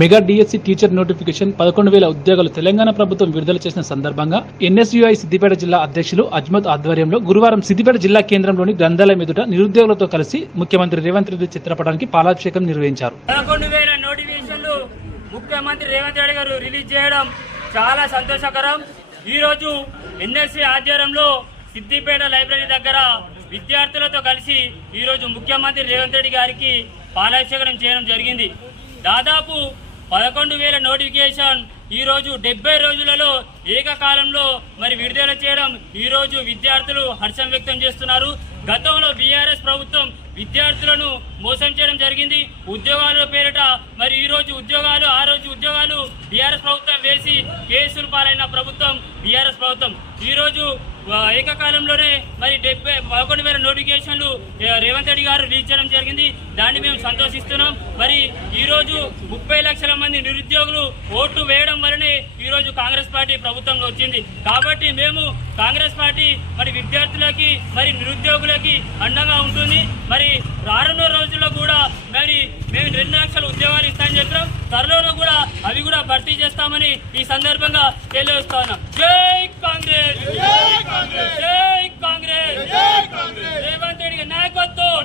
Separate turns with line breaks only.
Mega DSC teacher notification పదకొండు వేల ఉద్యోగాలు తెలంగాణ ప్రభుత్వం విడుదల చేసిన సందర్భంగా ఎన్ఎస్యుఐ సిద్దిపేట జిల్లా అధ్యక్షులు అజ్మత్ ఆధ్వర్యంలో గురువారం సిద్దిపేట జిల్లా కేంద్రంలోని గ్రంథాలయం ఎదుట నిరుద్యోగులతో కలిసి ముఖ్యమంత్రి రేవంత్ రెడ్డి చిత్రపటానికి పాలాభిషేకం నిర్వహించారు.
పదకొండు వేల నోటిఫికేషన్లు ముఖ్యమంత్రి రేవంత్ రెడ్డి గారు రిలీజ్ చేయడం చాలా సంతోషకరం. ఈరోజు ఎన్ఎస్సి ఆధ్వర్యంలో సిద్దిపేట లైబ్రరీ దగ్గర విద్యార్థులతో కలిసి ఈరోజు ముఖ్యమంత్రి రేవంత్ రెడ్డి గారికి పాలాభిషేకం చేయడం జరిగింది. దాదాపు పదకొండు వేల నోటిఫికేషన్ ఈరోజు డెబ్బై రోజులలో ఏకకాలంలో మరి విడుదల చేయడం ఈరోజు విద్యార్థులు హర్షం వ్యక్తం చేస్తున్నారు. గతంలో బీఆర్ఎస్ ప్రభుత్వం విద్యార్థులను మోసం చేయడం జరిగింది. ఉద్యోగాల పేరిట మరి ఈరోజు ఉద్యోగాలు ఆ రోజు ఉద్యోగాలు బీఆర్ఎస్ ప్రభుత్వం వేసి కేసులు పాలైన ప్రభుత్వం బీఆర్ఎస్ ప్రభుత్వం. ఈ రోజు ఏకకాలంలోనే మరి డెబ్బై పదకొండు వేల నోటిఫికేషన్లు రేవంత్ రెడ్డి గారు రిలీజ్ చేయడం జరిగింది. దాన్ని మేము సంతోషిస్తున్నాం. మరి ఈరోజు ముప్పై లక్షల మంది నిరుద్యోగులు ఓట్లు వేయడం వలనే ఈరోజు కాంగ్రెస్ పార్టీ ప్రభుత్వంలో వచ్చింది. కాబట్టి మేము కాంగ్రెస్ పార్టీ మరి విద్యార్థులకి మరి నిరుద్యోగులకి అండగా ఉంటుంది. మరి రానున్న రోజుల్లో కూడా మరి త్వరలోనూ కూడా అవి కూడా భర్తీ చేస్తామని ఈ సందర్భంగా తెలియజేస్తాను జై కాంగ్రెస్! జై కాంగ్రెస్! రేవంత్ రెడ్డి నాయకత్వం!